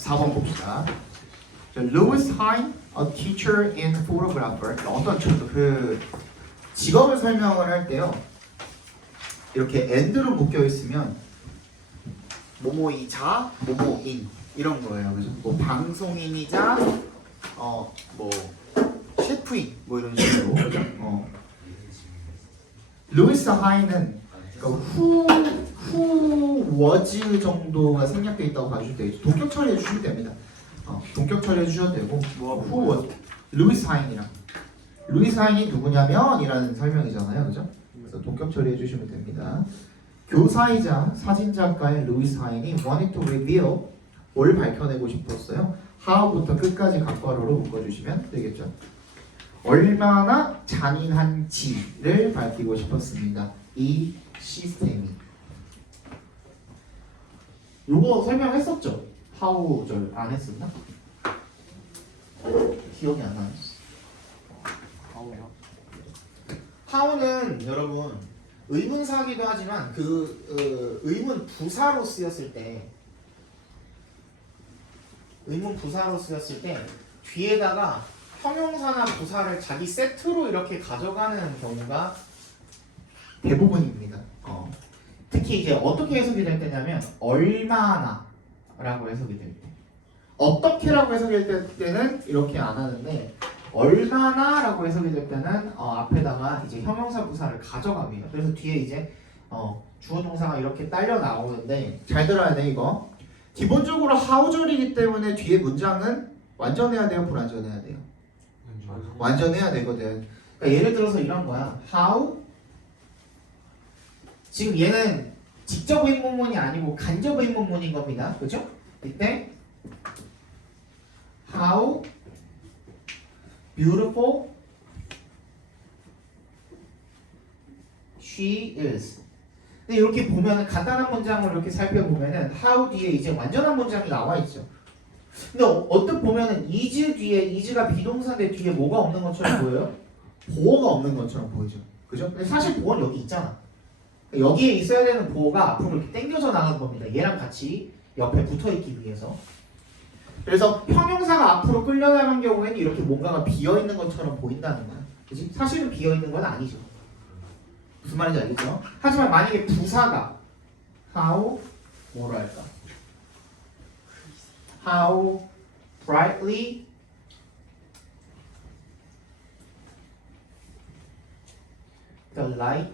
4번 봅시다. Louis Hine, a teacher and photographer. 어떤 그 직업을 설명을 할 때요. 이렇게 and로 묶여 있으면 뭐뭐이자 뭐뭐인 이런 거예요. 그죠? 뭐 방송인이자 뭐 셰프인 뭐 이런 식으로. 그죠? 루이스 하인은 그러니까 who was 정도가 생략되어 있다고 봐주시면 되겠죠. 동격 처리해 주시면 됩니다. 동격 처리해 주셔도 되고 who was 루이스 하인이랑 루이스 하인이 누구냐면 이라는 설명이잖아요. 그죠? 그래서 동격 처리해 주시면 됩니다. 교사이자 사진작가의 루이스 하인이 wanted to reveal 뭘 밝혀내고 싶었어요? how부터 끝까지 각괄호로 묶어주시면 되겠죠. 얼마나 잔인한지를 밝히고 싶었습니다. 이 시스템이. 요거 설명했었죠? how 안 했었나? 기억이 안 나요. how는 여러분 의문사기도 하지만 의문 부사로 쓰였을 때 뒤에다가 형용사나 부사를 자기 세트로 이렇게 가져가는 경우가 대부분입니다. 특히 이제 어떻게 해석이 될 때냐면 얼마나 라고 해석이 될 때, 어떻게라고 해석이 될 때는 이렇게 안 하는데 얼마나 라고 해석이 될 때는 앞에다가 이제 형용사 부사를 가져갑니다. 그래서 뒤에 이제 주어 동사가 이렇게 딸려 나오는데 잘 들어야 돼. 이거 기본적으로 how절이기 때문에 뒤에 문장은 완전해야 돼요, 불완전해야 돼요? 완전해야 되거든. 그러니까 예를 들어서 이런 거야. how, 지금 얘는 직접 의문문이 아니고 간접 의문문인 겁니다. 그죠? 이때 how beautiful she is. 근데 이렇게 보면은 간단한 문장을 이렇게 살펴보면은 how 뒤에 이제 완전한 문장이 나와 있죠. 근데 어떻게 보면은 is 뒤에 is가 비동사인데 뒤에 뭐가 없는 것처럼 보여요? 보어가 없는 것처럼 보이죠. 그죠? 근데 사실 보어는 여기 있잖아. 여기에 있어야 되는 보어가 앞으로 이렇게 당겨져 나가는 겁니다. 얘랑 같이 옆에 붙어 있기 위해서. 그래서 형용사가 앞으로 끌려나간 경우에는 이렇게 뭔가가 비어 있는 것처럼 보인다는 거야. 그치? 사실은 비어 있는 건 아니죠. 무슨 말인지 알겠죠? 하지만 만약에 부사가 how 뭐로 할까? How brightly the light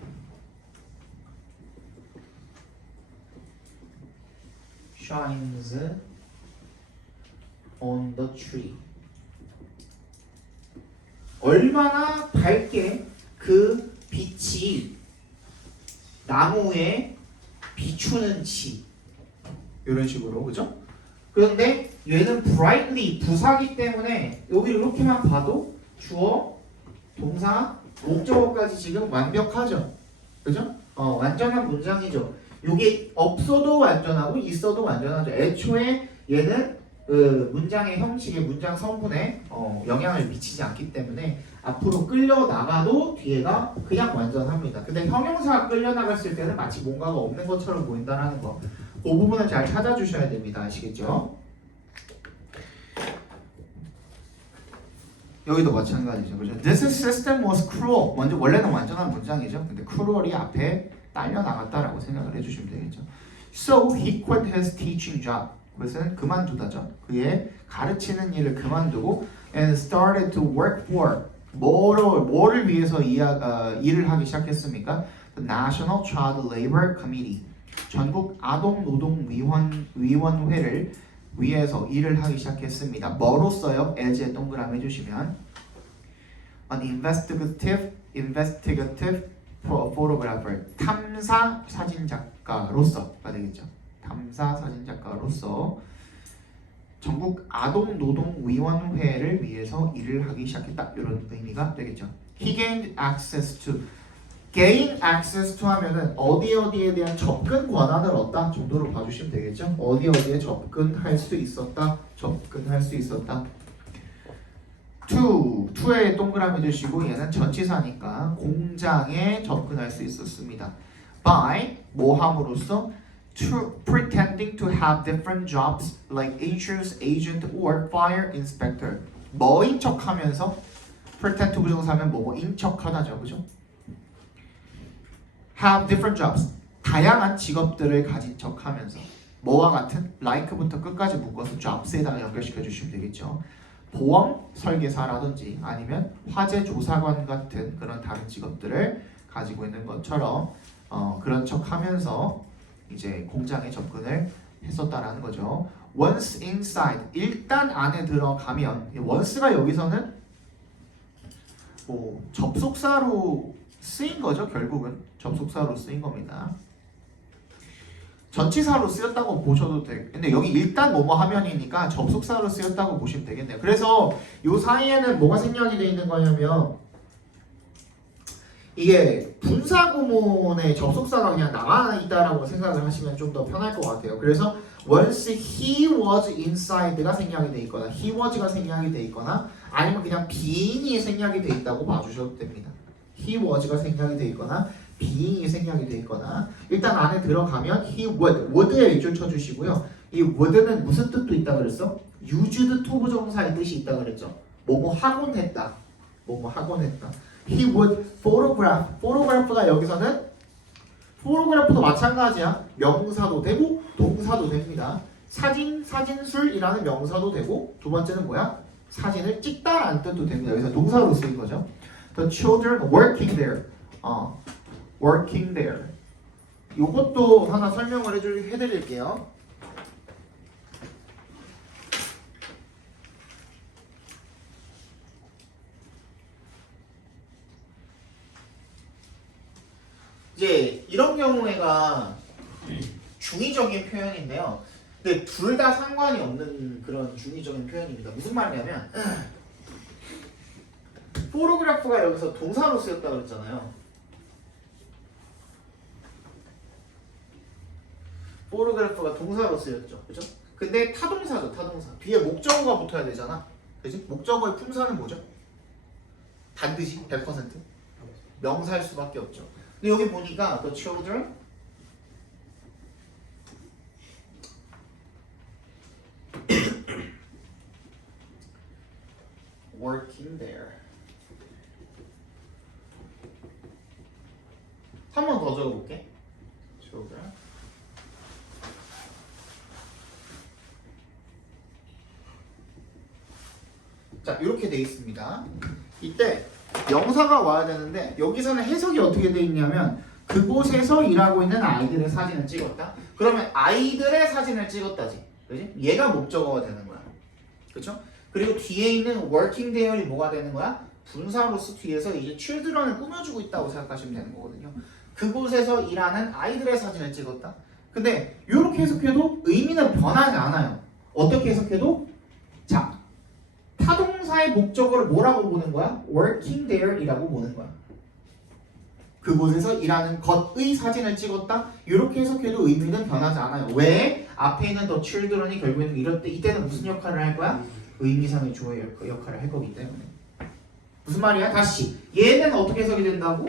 shines on the tree. 얼마나 밝게 그 빛이 나무에 비추는지 이런 식으로. 그죠? 그런데 얘는 brightly 부사기 때문에 여기 이렇게만 봐도 주어, 동사, 목적어까지 지금 완벽하죠. 그죠? 완전한 문장이죠. 이게 없어도 완전하고 있어도 완전하죠. 애초에 얘는 문장의 형식의 문장 성분에 영향을 미치지 않기 때문에 앞으로 끌려 나가도 뒤에가 그냥 완전합니다. 근데 형용사가 끌려 나갔을 때는 마치 뭔가가 없는 것처럼 보인다는 거. 그 부분을 잘 찾아주셔야 됩니다. 아시겠죠? 여기도 마찬가지죠. 그죠? This system was cruel. 먼저 원래는 완전한 문장이죠. 근데 cruel이 앞에 딸려 나갔다라고 생각을 해주시면 되겠죠. So he quit his teaching job. 그것은 그만두다죠. 그의 가르치는 일을 그만두고 and started to work for 뭐를 위해서 일을 하기 시작했습니까? The National Child Labor Committee. 전국 아동노동위원회를 위해서 일을 하기 시작했습니다. 뭐로써요? as에 동그라미 해주시면 an investigative photographer. 탐사 사진작가로서가 되겠죠. 탐사 사진작가로서 전국 아동노동위원회를 위해서 일을 하기 시작했다. 이런 의미가 되겠죠. He gained access to. gain access to 하면은 어디에 대한 접근 권한을 얻다 정도로 봐주시면 되겠죠. 어디에 접근할 수 있었다. to에 동그라미 드시고 얘는 전치사니까 공장에 접근할 수 있었습니다. by 뭐 함으로써 pretending to have different jobs like insurance agent or fire inspector. 뭐인 척하면서 pretend to 부정사면 뭐인 척하다죠, 그죠? have different jobs. 다양한 직업들을 가진 척하면서 뭐와 같은 like부터 끝까지 묶어서 jobs에다가 연결시켜 주시면 되겠죠. 보험 설계사라든지 아니면 화재 조사관 같은 그런 다른 직업들을 가지고 있는 것처럼 그런 척하면서 이제 공장에 접근을 했었다라는 거죠. Once inside, 일단 안에 들어가면 once가 여기서는 뭐 접속사로 쓰인 거죠. 결국은 접속사로 쓰인 겁니다. 전치사로 쓰였다고 보셔도 돼. 근데 여기 일단 뭐뭐 하면이니까 접속사로 쓰였다고 보시면 되겠네요. 그래서 요 사이에는 뭐가 생략이 되어 있는 거냐면 이게 분사구문의 접속사가 그냥 나와 있다라고 생각을 하시면 좀 더 편할 것 같아요. 그래서 once he was inside가 생략이 돼 있거나 he was가 생략이 돼 있거나 아니면 그냥 being이 생략이 돼 있다고 봐주셔도 됩니다. he was가 생략이 돼 있거나 being이 생략이 돼 있거나 일단 안에 들어가면 he would에 밑줄 쳐주시고요. 이 would는 무슨 뜻도 있다 그랬어? used to 부정사의 뜻이 있다 그랬죠. 뭐뭐 하곤 했다. 뭐뭐 하곤 했다. He would photograph. photograph가 여기서는 photograph도 마찬가지야. 명사도 되고 동사도 됩니다. 사진, 사진술이라는 명사도 되고 두 번째는 뭐야? 사진을 찍다라는 뜻도 됩니다. 여기서 동사로 쓰인 거죠. The children working there. working there. 요것도 하나 설명을 해드릴게요. 이제 이런 경우에가 중의적인 표현인데요. 근데 둘 다 상관이 없는 그런 중의적인 표현입니다. 무슨 말이냐면 포토그래프가 여기서 동사로 쓰였다고 그랬잖아요. 포토그래프가 동사로 쓰였죠. 그죠? 근데 타동사죠. 타동사. 뒤에 목적어가 붙어야 되잖아. 그지? 목적어의 품사는 뭐죠? 반드시 100% 명사일 수밖에 없죠. 근데 여기 보니까 the children working there. 한 번 더 적어볼게. children. 자, 이렇게 돼 있습니다. 이때 명사가 와야 되는데 여기서는 해석이 어떻게 돼 있냐면 그곳에서 일하고 있는 아이들의 사진을 찍었다. 그러면 아이들의 사진을 찍었다지. 그지? 얘가 목적어가 되는 거야. 그렇죠? 그리고 뒤에 있는 working there이 뭐가 되는 거야? 분사로서 뒤에서 이제 children을 꾸며주고 있다고 생각하시면 되는 거거든요. 그곳에서 일하는 아이들의 사진을 찍었다. 근데 이렇게 해석해도 의미는 변하지 않아요. 어떻게 해석해도 자, 타동사의 목적어를 뭐라고 보는 거야? working there이라고 보는 거야. 그곳에서 일하는 것의 사진을 찍었다. 이렇게 해석해도 의미는 변하지 않아요. 왜? 앞에 있는 the children이 결국에는 이럴 때 이때는 무슨 역할을 할 거야? 의미상의 주어의 역할을 할 거기 때문에. 무슨 말이야? 다시 얘는 어떻게 해석이 된다고?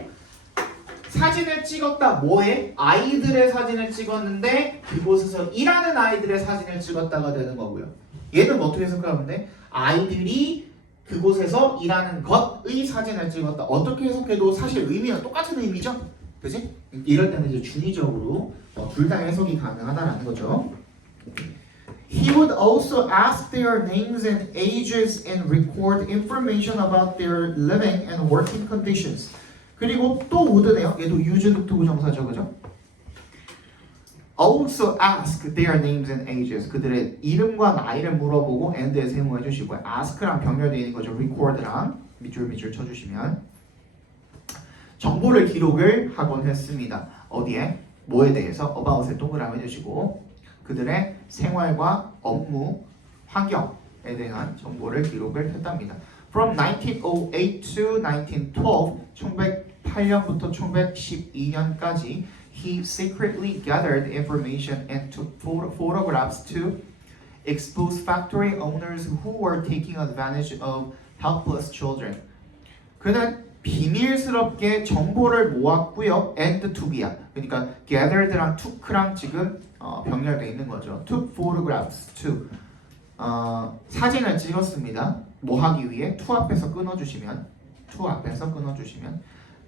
사진을 찍었다. 뭐해? 아이들의 사진을 찍었는데 그곳에서 일하는 아이들의 사진을 찍었다가 되는 거고요. 얘는 어떻게 해석하면 돼? 아이들이 그곳에서 일하는 것의 사진을 찍었다. 어떻게 해석해도 사실 의미는 똑같은 의미죠? 그지? 이럴 때는 이제 중의적으로 둘 다 해석이 가능하다는 거죠. He would also ask their names and ages and record information about their living and working conditions. 그리고 또 would네요. 얘도 used to 부정사죠, 그죠? Also ask their names and ages. 그들의 이름과 나이를 물어보고 and에 세모해 주시고요. ask랑 병렬되어 있는 거죠. record랑 밑줄 쳐주시면 정보를 기록을 하곤 했습니다. 어디에? 뭐에 대해서? about에 동그라미 해주시고 그들의 생활과 업무, 환경에 대한 정보를 기록을 했답니다. From 1908 to 1912, 1908년부터 1912년까지 he secretly gathered information and took photographs to expose factory owners who were taking advantage of helpless children. 그는 비밀스럽게 정보를 모았고요. and took이야. 그러니까 gathered랑 took랑 지금 병렬돼 있는 거죠. took photographs to 사진을 찍었습니다. 뭐 하기 위해? to 앞에서 끊어주시면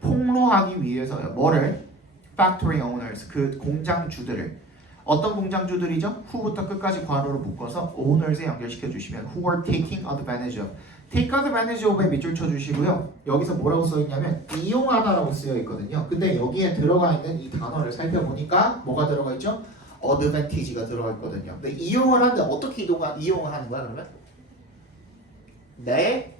폭로하기 위해서요. 뭐를? factory owners 그 공장주들을 어떤 공장주들이죠? who부터 끝까지 괄호로 묶어서 owners에 연결시켜 주시면 who are taking advantage of take advantage of에 밑줄 쳐주시고요. 여기서 뭐라고 써있냐면 이용하다라고 쓰여있거든요. 근데 여기에 들어가 있는 이 단어를 살펴보니까 뭐가 들어가 있죠? advantage가 들어가 있거든요. 근데 이용을 하는데 어떻게 이용을 하는 거야 그러면? 내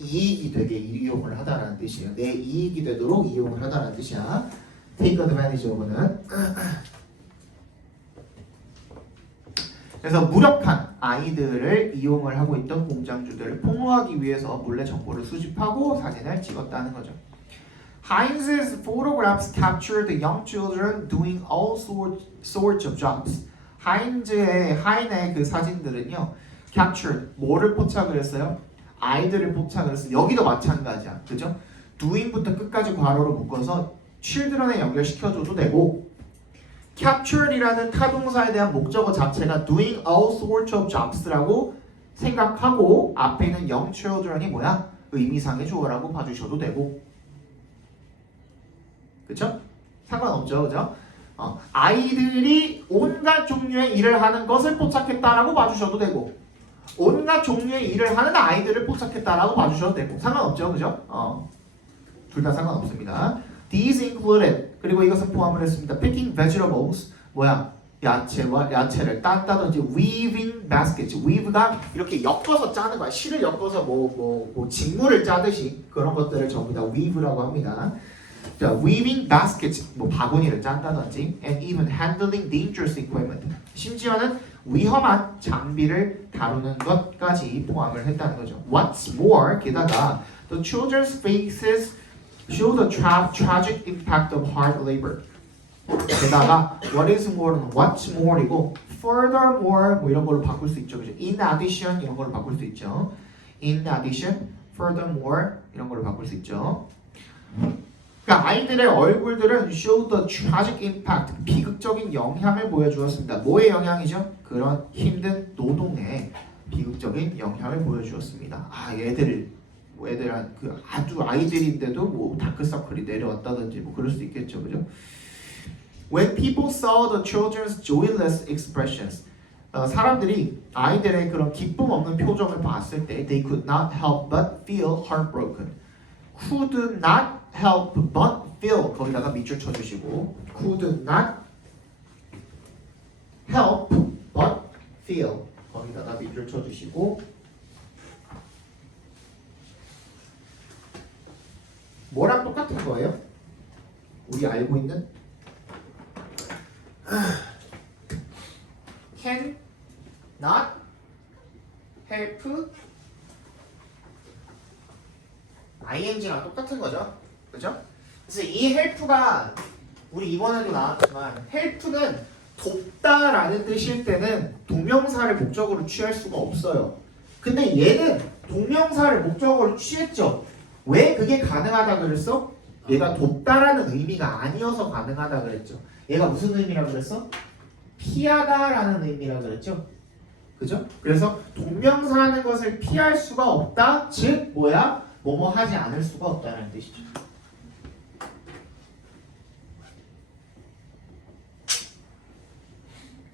이익이 되게 이용을 하다라는 뜻이에요. 내 이익이 되도록 이용을 하다라는 뜻이야. take advantage of는 그래서 무력한 아이들을 이용을 하고 있던 공장주들을 폭로하기 위해서 몰래 정보를 수집하고 사진을 찍었다는 거죠. Heinz's photographs captured young children doing all sorts of jobs. 하인의 그 사진들은요, captured 뭐를 포착을 했어요? 아이들을 포착을 했어요. 여기도 마찬가지야, 그죠? doing부터 끝까지 괄호로 묶어서 children에 연결시켜줘도 되고. captured이라는 타동사에 대한 목적어 자체가 doing all sorts of jobs라고 생각하고 앞에 있는 young children이 뭐야? 의미상의 주어라고 봐주셔도 되고 그쵸? 상관없죠 그죠? 아이들이 온갖 종류의 일을 하는 것을 포착했다라고 봐주셔도 되고 온갖 종류의 일을 하는 아이들을 포착했다라고 봐주셔도 되고 상관없죠 그죠? 둘 다 상관없습니다. These included 그리고 이것은 포함을 했습니다. Picking vegetables 뭐야? 야채를 딴다든지 weaving baskets. weave가 이렇게 엮어서 짜는 거야. 실을 엮어서 뭐 직물을 짜듯이 그런 것들을 전부 다 weave라고 합니다. 자, weaving baskets 뭐 바구니를 짠다든지 and even handling dangerous equipment. 심지어는 위험한 장비를 다루는 것까지 포함을 했다는 거죠. What's more 게다가 the children's faces show the tragic impact of hard labor. 게다가 what is more는 what's more이고 furthermore 뭐 이런 걸로 바꿀 수 있죠, 그죠? In addition 이런 걸로 바꿀 수 있죠. In addition, furthermore 이런 걸로 바꿀 수 있죠. 그러니까 아이들의 얼굴들은 show the tragic impact 비극적인 영향을 보여주었습니다. 뭐의 영향이죠? 그런 힘든 노동의 비극적인 영향을 보여주었습니다. 애들 그 아주 아이들인데도 뭐 다크서클이 내려왔다든지 뭐 그럴 수 있겠죠, 그죠? When people saw the children's joyless expressions, 사람들이 아이들의 그런 기쁨 없는 표정을 봤을 때, they could not help but feel heartbroken. Could not help but feel 거기다가 밑줄 쳐주시고, could not help but feel 거기다가 밑줄 쳐주시고. 뭐랑 똑같은 거예요? 우리 알고 있는 can not help ing랑 똑같은 거죠. 그죠? 그래서 이 help가 우리 이번에도 나왔지만 help는 돕다라는 뜻일 때는 동명사를 목적으로 취할 수가 없어요. 근데 얘는 동명사를 목적으로 취했죠. 왜 그게 가능하다 그랬어? 얘가 돕다라는 의미가 아니어서 가능하다 그랬죠. 얘가 무슨 의미라고 그랬어? 피하다라는 의미라고 그랬죠. 그죠? 그래서 동명사하는 것을 피할 수가 없다. 즉 뭐야? 뭐뭐 하지 않을 수가 없다는 뜻이죠.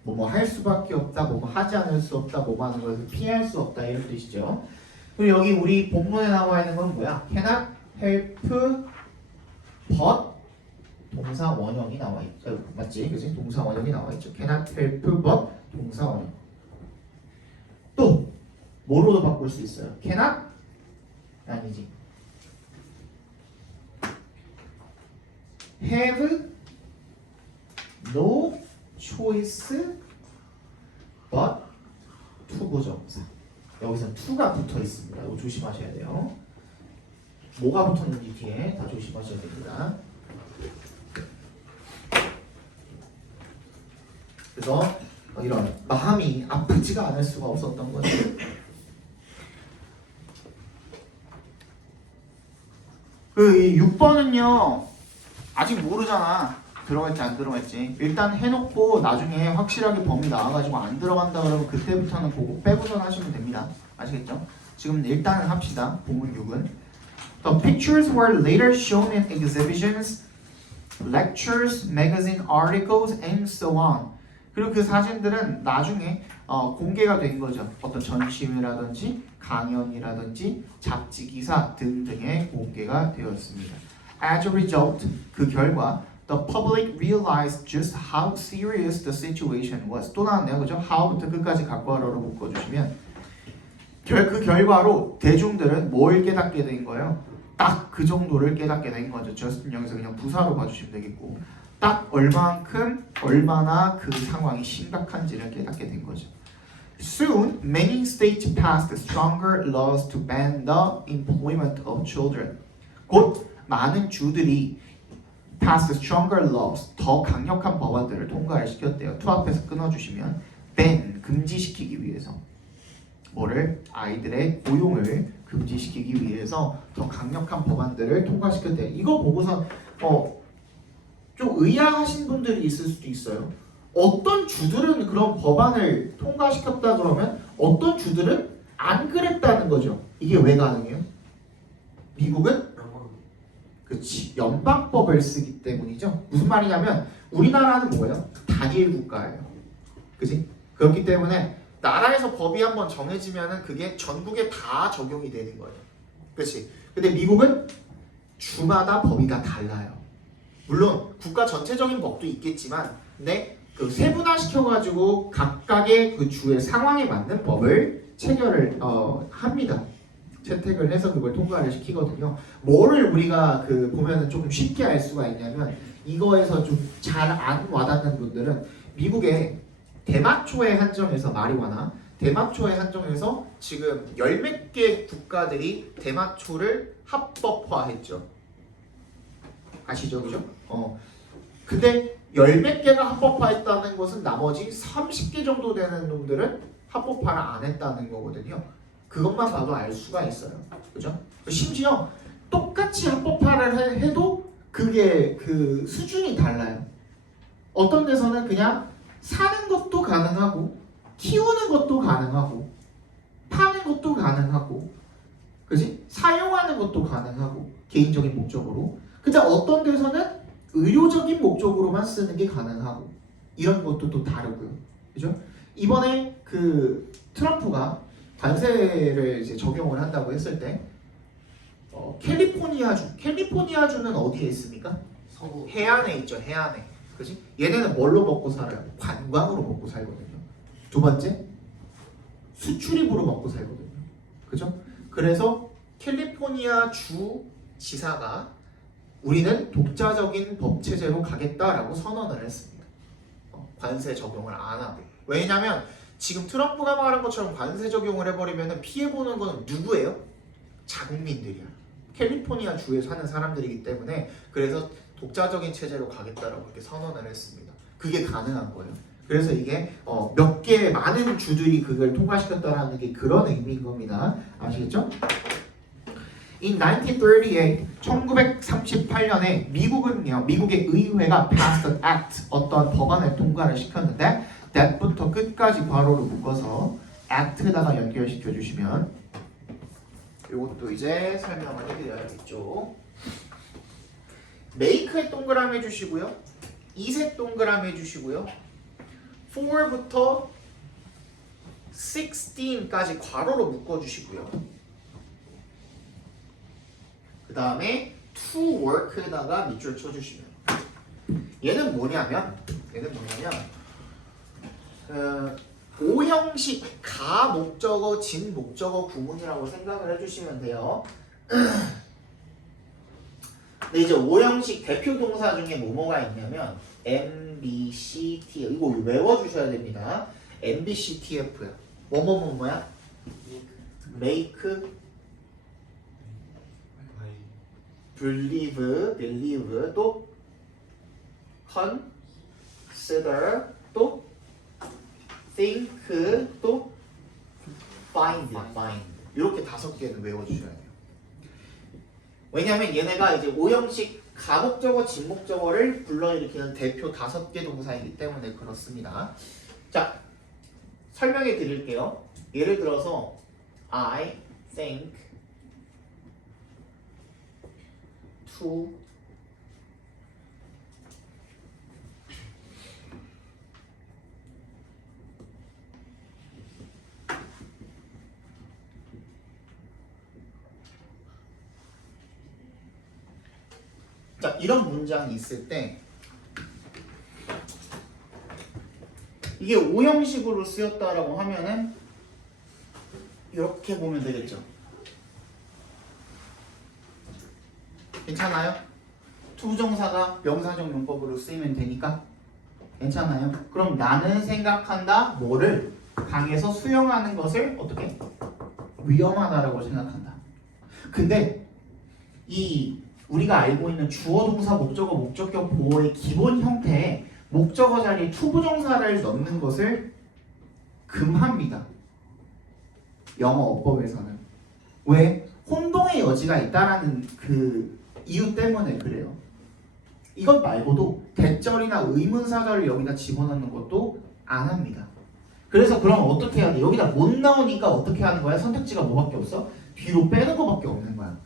뭐뭐 할 수밖에 없다. 뭐뭐 하지 않을 수 없다. 뭐뭐 하는 것을 피할 수 없다. 이런 뜻이죠. 그리고 여기 우리 본문에 나와 있는 건 뭐야? cannot help but 동사 원형이 나와 있죠. 맞지? 그지? 동사 원형이 나와 있죠. cannot help but 동사 원형. 또 뭐로도 바꿀 수 있어요. cannot 아니지. have no choice but 투부정사. 여기서 to가 붙어 있습니다. 이거 조심하셔야 돼요. 뭐가 붙었는지 뒤에 다 조심하셔야 됩니다. 그래서 이런 마음이 아프지가 않을 수가 없었던 거죠. 그 6번은요 아직 모르잖아. 들어갈지 안 들어갈지. 일단 해놓고 나중에 확실하게 범위 나와가지고 안 들어간다 그러면 그때부터는 그거 빼고선 하시면 됩니다. 아시겠죠? 지금 일단은 합시다. 본문 6은 The pictures were later shown in exhibitions, lectures, magazine articles, and so on. 그리고 그 사진들은 나중에 공개가 된 거죠. 어떤 전시회라든지 강연이라든지 잡지 기사 등등에 공개가 되었습니다. As a result, 그 결과 the public realized just how serious the situation was. 또 나왔네요, 그죠? how부터 끝까지 각과로로 묶어주시면 그 결과로 대중들은 뭘 깨닫게 된 거예요? 딱 그 정도를 깨닫게 된 거죠. 저스틴 여기서 그냥 부사로 봐주시면 되겠고 딱 얼마나 그 상황이 심각한지를 깨닫게 된 거죠. Soon, many states passed stronger laws to ban the employment of children. 곧 많은 주들이 passed stronger laws, 더 강력한 법안들을 통과를 시켰대요. to 앞에서 끊어주시면 ban, 금지시키기 위해서 뭐를? 아이들의 고용을 금지시키기 위해서 더 강력한 법안들을 통과시켰대요. 이거 보고서 좀 의아하신 분들이 있을 수도 있어요. 어떤 주들은 그런 법안을 통과시켰다 그러면 어떤 주들은 안 그랬다는 거죠. 이게 왜 가능해요? 미국은 그치 연방법을 쓰기 때문이죠. 무슨 말이냐면 우리나라는 뭐예요? 단일 국가예요. 그치? 그렇기 때문에 나라에서 법이 한번 정해지면은 그게 전국에 다 적용이 되는 거예요. 그치? 근데 미국은 주마다 법이 다 달라요. 물론 국가 전체적인 법도 있겠지만 근데 그 세분화시켜가지고 각각의 그 주의 상황에 맞는 법을 체결을 합니다. 채택을 해서 그걸 통과를 시키거든요. 뭐를 우리가 그 보면은 조금 쉽게 알 수가 있냐면 이거에서 좀 잘 안 와닿는 분들은 미국의 대마초에 한정해서 마리화나 대마초에 한정해서 지금 열 몇 개 국가들이 대마초를 합법화했죠. 아시죠, 그죠? 근데 열 몇 개가 합법화했다는 것은 나머지 30개 정도 되는 놈들은 합법화를 안 했다는 거거든요. 그것만 봐도 알 수가 있어요. 그죠? 심지어 똑같이 합법화를 해도 그게 그 수준이 달라요. 어떤 데서는 그냥 사는 것도 가능하고 키우는 것도 가능하고 파는 것도 가능하고 그지? 사용하는 것도 가능하고 개인적인 목적으로 근데 어떤 데서는 의료적인 목적으로만 쓰는 게 가능하고 이런 것도 또 다르고요. 그죠? 이번에 그 트럼프가 관세를 이제 적용을 한다고 했을 때 캘리포니아주는 어디에 있습니까? 서부. 해안에 있죠. 해안에. 그지? 얘네는 뭘로 먹고 살아요? 관광으로 먹고 살거든요. 두 번째, 수출입으로 먹고 살거든요. 그죠? 그래서 캘리포니아 주 지사가 우리는 독자적인 법 체제로 가겠다라고 선언을 했습니다. 관세 적용을 안 하고. 왜냐면 지금 트럼프가 말한 것처럼 관세 적용을 해버리면 피해보는 건 누구예요? 자국민들이야. 캘리포니아 주에 사는 사람들이기 때문에 그래서 독자적인 체제로 가겠다라고 이렇게 선언을 했습니다. 그게 가능한 거예요. 그래서 이게 몇 개 많은 주들이 그걸 통과시켰다라는 게 그런 의미인 겁니다. 아시겠죠? In 1938, 1938년에 미국의 의회가 passed an act, 어떤 법안을 통과를 시켰는데 that부터 끝까지 괄호로 묶어서 act에다가 연결시켜 주시면 이것도 이제 설명을 해드려야겠죠. make에 동그라미 해주시고요. it에 동그라미 해주시고요. 4부터 16까지 괄호로 묶어주시고요. 그 다음에 to work에다가 밑줄 쳐주시면 얘는 뭐냐면 오형식 가 목적어 진 목적어 구문이라고 생각을 해주시면 돼요. 근데 이제 오형식 대표 동사 중에 뭐가 있냐면 MBCT 이거 외워주셔야 됩니다. MBCTF야. 뭐야? make, believe 또 consider 또 think 또 find 이렇게 5개는 외워주셔야 돼요. 왜냐면 얘네가 이제 오형식 가목적어, 진목적어를 불러일으키는 대표 5개 동사이기 때문에 그렇습니다. 자, 설명해 드릴게요. 예를 들어서 I think to 자, 이런 문장이 있을 때 이게 오형식으로 쓰였다라고 하면은 이렇게 보면 되겠죠. 괜찮아요? 투부정사가 명사적 용법으로 쓰이면 되니까 괜찮아요? 그럼 나는 생각한다 뭐를 강에서 수용하는 것을 어떻게? 위험하다라고 생각한다. 근데 이 우리가 알고 있는 주어 동사 목적어 목적격 보어의 기본 형태에 목적어 자리에 투부정사를 넣는 것을 금합니다. 영어 어법에서는. 왜? 혼동의 여지가 있다라는 그 이유 때문에 그래요. 이것 말고도 대절이나 의문사절을 여기다 집어넣는 것도 안 합니다. 그래서 그럼 어떻게 해야 돼? 여기다 못 나오니까 어떻게 하는 거야? 선택지가 뭐밖에 없어? 뒤로 빼는 거밖에 없는 거야.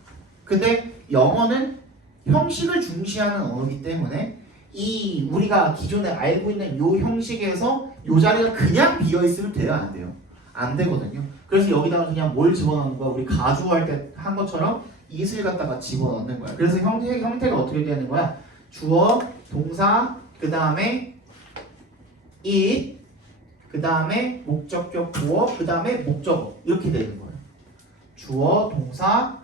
근데 영어는 형식을 중시하는 언어이기 때문에 이 우리가 기존에 알고 있는 요 형식에서 요 자리가 그냥 비어 있으면 돼요, 안 돼요? 안 되거든요. 그래서 여기다가 그냥 뭘 집어넣는 거야? 우리 가주할 때 한 것처럼 it을 갖다가 집어넣는 거야. 그래서 형태가 어떻게 되는 거야? 주어, 동사, 그 다음에 it, 그 다음에 목적격 보어, 그 다음에 목적어 이렇게 되는 거예요. 주어, 동사,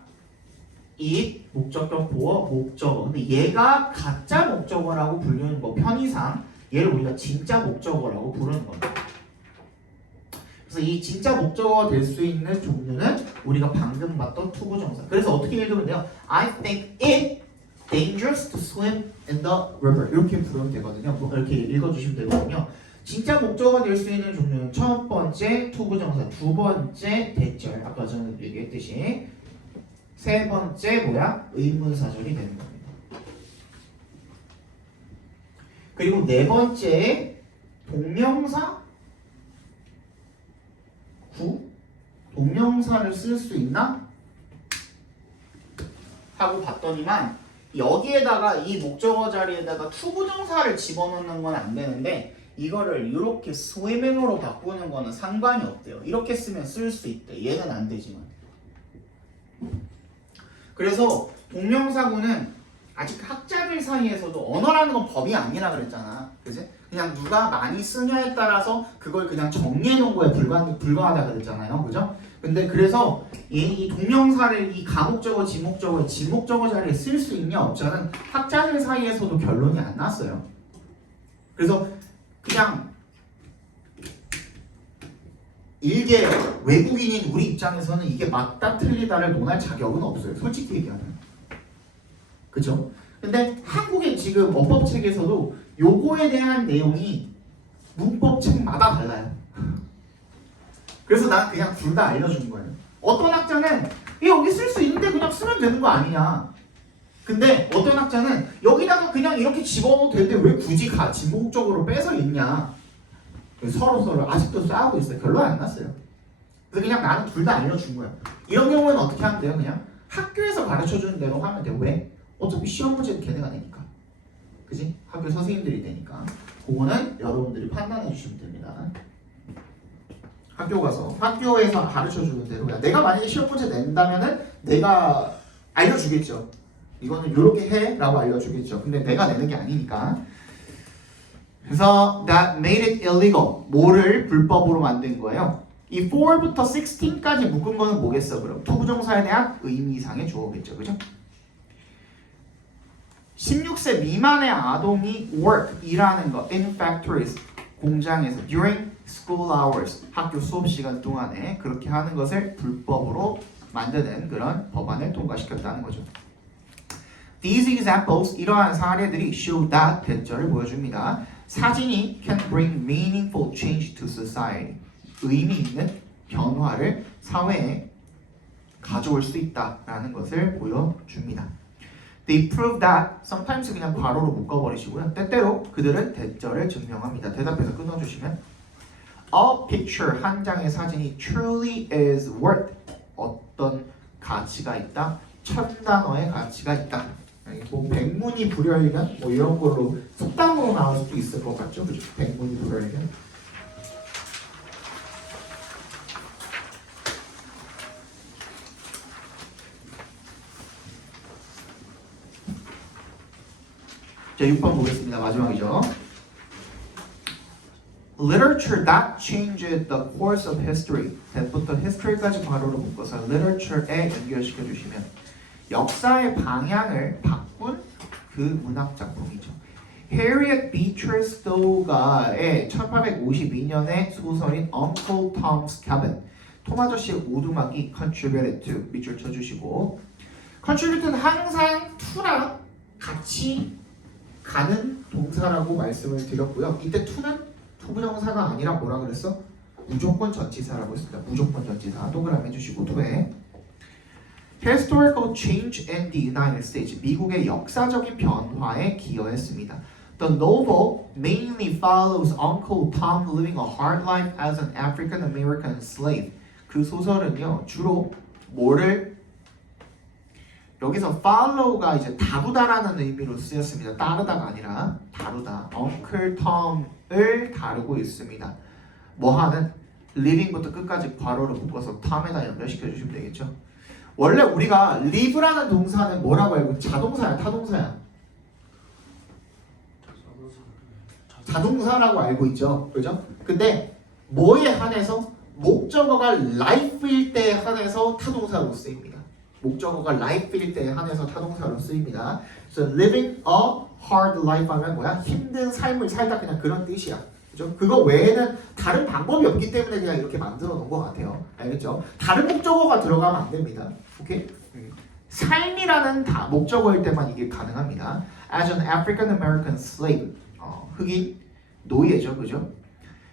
it, 목적격 보어, 목적어. 근데 얘가 가짜 목적어라고 불리는 거 편의상 얘를 우리가 진짜 목적어라고 부르는 겁니다. 그래서 이 진짜 목적어가 될 수 있는 종류는 우리가 방금 봤던 투부정사. 그래서 어떻게 읽으면 돼요? I think it dangerous to swim in the river. 이렇게 부르면 되거든요. 이렇게 읽어주시면 되거든요. 진짜 목적어가 될 수 있는 종류는 첫 번째 투부정사, 두 번째 대절. 아까 전에 얘기했듯이 세 번째 뭐야? 의문사절이 되는 겁니다. 그리고 네 번째 동명사 동명사를 쓸 수 있나? 하고 봤더니만 여기에다가 이 목적어 자리에다가 투부정사를 집어넣는 건 안 되는데 이거를 이렇게 swimming으로 바꾸는 거는 상관이 없대요. 이렇게 쓰면 쓸 수 있대. 얘는 안 되지만. 그래서 동명사구는 아직 학자들 사이에서도 언어라는 건 법이 아니라 그랬잖아. 그지? 그냥 누가 많이 쓰냐에 따라서 그걸 그냥 정리해 놓은 거에 불과하다 그랬잖아요. 그죠? 근데 그래서 이 동명사를 이 가목적어, 지목적어, 지목적어 자리에 쓸 수 있냐 없냐는 학자들 사이에서도 결론이 안 났어요. 그래서 그냥 일개 외국인인 우리 입장에서는 이게 맞다 틀리다를 논할 자격은 없어요. 솔직히 얘기하면. 그쵸? 근데 한국의 지금 어법책에서도 요거에 대한 내용이 문법책마다 달라요. 그래서 난 그냥 둘 다 알려준 거예요. 어떤 학자는 여기 쓸 수 있는데 그냥 쓰면 되는 거 아니냐. 근데 어떤 학자는 여기다가 그냥 이렇게 집어넣어도 되는데 왜 굳이 지목적으로 빼서 읽냐. 서로 아직도 싸우고 있어요. 결론 안 났어요. 그래서 그냥 나는 둘 다 알려준 거야. 이런 경우에는 어떻게 하면 돼요? 그냥 학교에서 가르쳐주는 대로 하면 돼요. 왜? 어차피 시험 문제는 걔네가 내니까. 그지? 학교 선생님들이 되니까. 그거는 여러분들이 판단해 주시면 됩니다. 학교 가서 학교에서 가르쳐주는 대로 그냥 내가 만약에 시험 문제 낸다면은 내가 알려주겠죠. 이거는 이렇게 해 라고 알려주겠죠. 근데 내가 내는 게 아니니까. 그래서 that made it illegal. 뭐를 불법으로 만든 거예요? 이 4부터 16까지 묶은 거는 뭐겠어? 그럼 투부정사에 대한 의미상의 주어겠죠. 그죠? 16세 미만의 아동이 work, 일하는 거 in factories, 공장에서 during school hours, 학교 수업 시간 동안에 그렇게 하는 것을 불법으로 만드는 그런 법안을 통과시켰다는 거죠. These examples, 이러한 사례들이 show that 대절을 보여줍니다. 사진이 can bring meaningful change to society. 의미 있는 변화를 사회에 가져올 수 있다라는 것을 보여줍니다. They prove that sometimes 그냥 괄호로 묶어버리시고요. 때때로 그들은 대절을 증명합니다. 대답해서 끊어주시면 A picture, 한 장의 사진이 truly is worth 어떤 가치가 있다? 1000단어의 가치가 있다. 뭐 백문이 불여일견 뭐 이런 걸로 속담으로 나올 수도 있을 것 같죠? 그죠? 백문이 불여일견. 자, 6번 보겠습니다. 마지막이죠. Literature that changed the course of history. that부터 history까지 괄호로 묶어서 literature에 연결시켜 주시면 역사의 방향을 바꾼 그 문학 작품이죠. Harriet Beecher Stowe가의 1852년의 소설인 Uncle Tom's Cabin. 톰 아저씨의 오두막이 contributed to 밑줄 쳐주시고 contribute는 항상 to랑 같이 가는 동사라고 말씀을 드렸고요. 이때 to는 투부정사가 아니라 뭐라 그랬어? 무조건 전치사라고 했습니다. 무조건 전치사 동그라미 해주시고 to에 Historical change in the United States. 미국의 역사적인 변화에 기여했습니다. The novel mainly follows Uncle Tom living a hard life as an African American slave. 그 소설은요 주로 뭐를 여기서 follow가 이제 다루다라는 의미로 쓰였습니다. 따르다가 아니라 다루다. Uncle Tom을 다루고 있습니다. 뭐하는? living부터 끝까지 괄호로 묶어서 Tom에다 연결시켜 주시면 되겠죠. 원래 우리가 live라는 동사는 뭐라고 알고 자동사야, 타동사야? 자동사라고 알고 있죠, 그죠? 근데 뭐에 한해서 목적어가 life일 때에 한해서 타동사로 쓰입니다. 목적어가 life일 때에 한해서 타동사로 쓰입니다. 그래서 living a hard life 하면 뭐야? 힘든 삶을 살다 그냥 그런 뜻이야. 그죠? 그거 외에는 다른 방법이 없기 때문에 그냥 이렇게 만들어 놓은 것 같아요. 알겠죠? 다른 목적어가 들어가면 안 됩니다. 오케이? 삶이라는 목적어일 때만 이게 가능합니다. As an African American slave, 흑인 노예죠, 그죠?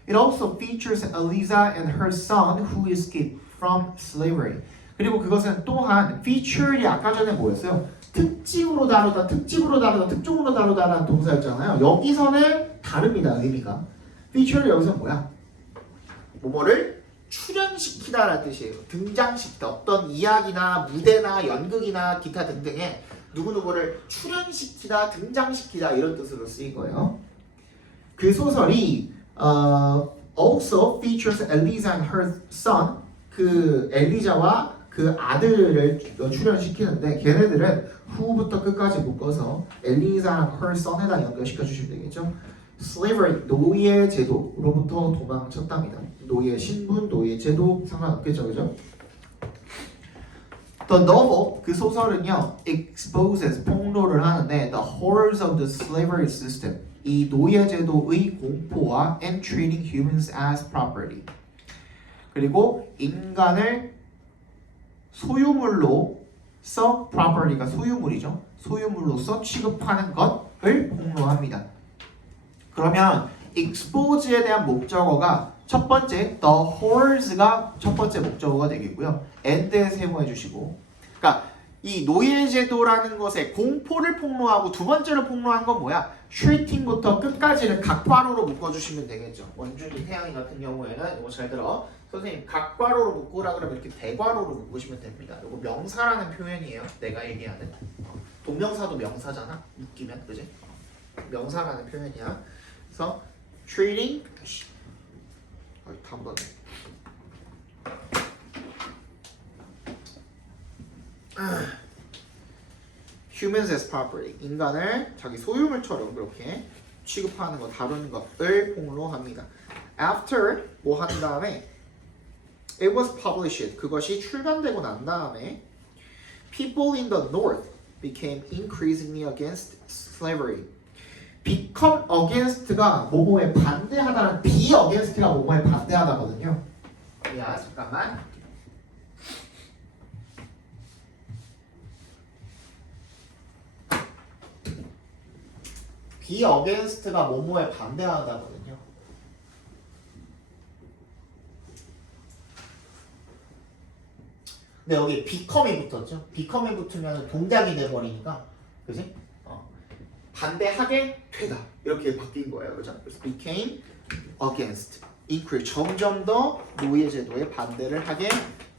It also features Eliza and her son who escaped from slavery. 그리고 그것은 또한 feature이 아까 전에 뭐였어요? 특징으로 다루다, 특징으로 다루다, 특종으로 다루다라는 동사였잖아요. 여기서는 다릅니다, 의미가. feature는 여기서 뭐야? 뭐뭐를 출연시키다라는 뜻이에요. 등장시키다. 어떤 이야기나 무대나 연극이나 기타 등등에 누구누구를 출연시키다, 등장시키다 이런 뜻으로 쓰인 거예요. 그 소설이 also features Eliza and her son. 그 엘리자와 그 아들을 출연시키는데 걔네들은 who부터 끝까지 묶어서 엘리자랑 her son에다 연결시켜 주시면 되겠죠. slavery, 노예 제도로부터 도망쳤답니다. 노예 신분, 노예 제도 상관없겠죠, 그죠? The novel, 그 소설은요, exposes, 폭로를 하는데 the horrors of the slavery system, 이 노예 제도의 공포와 and treating humans as property. 그리고 인간을 소유물로서 property가 소유물이죠. 소유물로서 취급하는 것을 폭로합니다. 그러면 expose에 대한 목적어가 첫 번째 the horrors가 첫 번째 목적어가 되겠고요. and에 세모해 주시고, 그러니까 이 노예제도라는 것에 공포를 폭로하고 두 번째로 폭로한 건 뭐야? 슈팅부터 끝까지를 각괄호로 묶어주시면 되겠죠. 원준이 태양이 같은 경우에는 이거 잘 들어. 선생님 각괄호로 묶으라 그러면 이렇게 대괄호로 묶으시면 됩니다. 이거 명사라는 표현이에요. 내가 얘기하는 동명사도 명사잖아. 묶이면 그지? 명사라는 표현이야. 그래서 treating 한번 humans as property, 인간을 자기 소유물처럼 그렇게 취급하는 것, 다루는 것을 폭로합니다. After 뭐 한 다음에 it was published, 그것이 출간되고 난 다음에 people in the north became increasingly against slavery. become against가 뭐뭐에 반대하다는 be against가 뭐뭐에 반대하다거든요. 야 잠깐만. be against가 뭐뭐에 반대하다거든요. 근데 여기 become이 붙었죠. become이 붙으면 동작이 돼버리니까, 그지? 반대하게 되다 이렇게 바뀐 거예요, 그죠? 그래서 became against, increase, 점점 더 노예 제도에 반대를 하게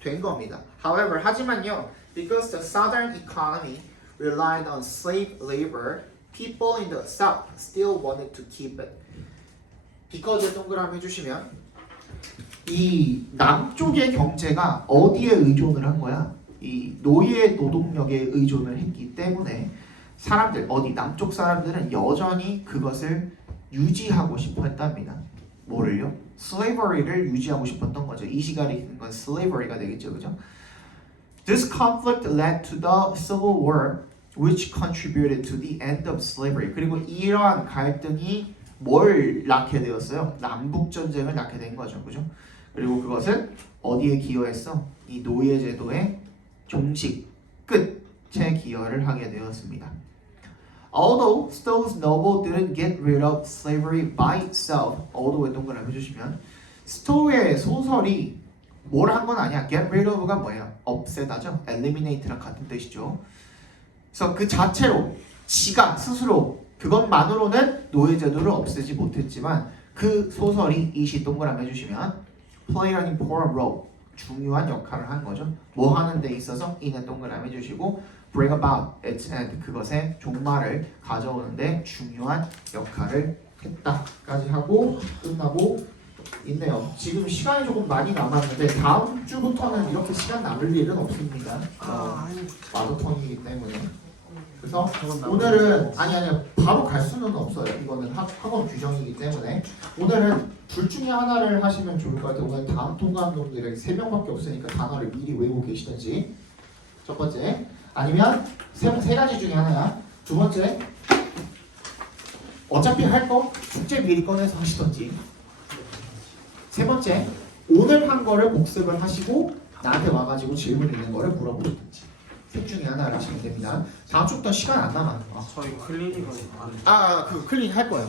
된 겁니다. However, 하지만요, because the southern economy relied on slave labor, people in the south still wanted to keep it. because 동그라미 해주시면 이 남쪽의 경제가 어디에 의존을 한 거야? 이 노예 노동력에 의존을 했기 때문에 사람들, 어디 남쪽 사람들은 여전히 그것을 유지하고 싶어 했답니다. 뭐를요? slavery를 유지하고 싶었던 거죠. 이 시간에 있는 건 slavery가 되겠죠, 그죠? This conflict led to the Civil War, which contributed to the end of slavery. 그리고 이러한 갈등이 뭘 낳게 되었어요? 남북 전쟁을 낳게 된 거죠, 그죠? 그리고 그것은 어디에 기여했어? 이 노예 제도의 종식 끝에 기여를 하게 되었습니다. Although Stowe's novel didn't get rid of slavery by itself, although 동그라미 해주시면 스토우의 소설이 뭘 한 건 아니야. Get rid of가 뭐예요? 없애다죠. Eliminate랑 같은 뜻이죠. 그래서 그 자체로 지가 스스로 그것만으로는 노예제도를 없애지 못했지만 그 소설이 이 시 동그라미 해주시면 play an important role, 중요한 역할을 한 거죠. 뭐 하는 데 있어서 이는 동그라미 해주시고 bring about its end, 그것의 종말을 가져오는데 중요한 역할을 했다까지 하고 끝나고 있네요. 지금 시간이 조금 많이 남았는데 다음 주부터는 이렇게 시간 남을 일은 없습니다. 마더턴이기 때문에. 그래서 오늘은 아니 바로 갈 수는 없어요. 이거는 학원 규정이기 때문에 오늘은 둘 중에 하나를 하시면 좋을 것 같아요. 오늘 다음 통과한 놈들이 3명밖에 없으니까 단어를 미리 외우고 계시든지 첫 번째, 아니면 세 가지 중에 하나야. 두 번째, 어차피 할 거 숙제 미리 꺼내서 하시던지. 세 번째, 오늘 한 거를 복습을 하시고 나한테 와가지고 질문 있는 거를 물어보시든지. 셋 중에 하나를 하시면 됩니다. 다음 주부터 시간 안 남아요. 저희 클리닉은 그 클리닉 할 거예요.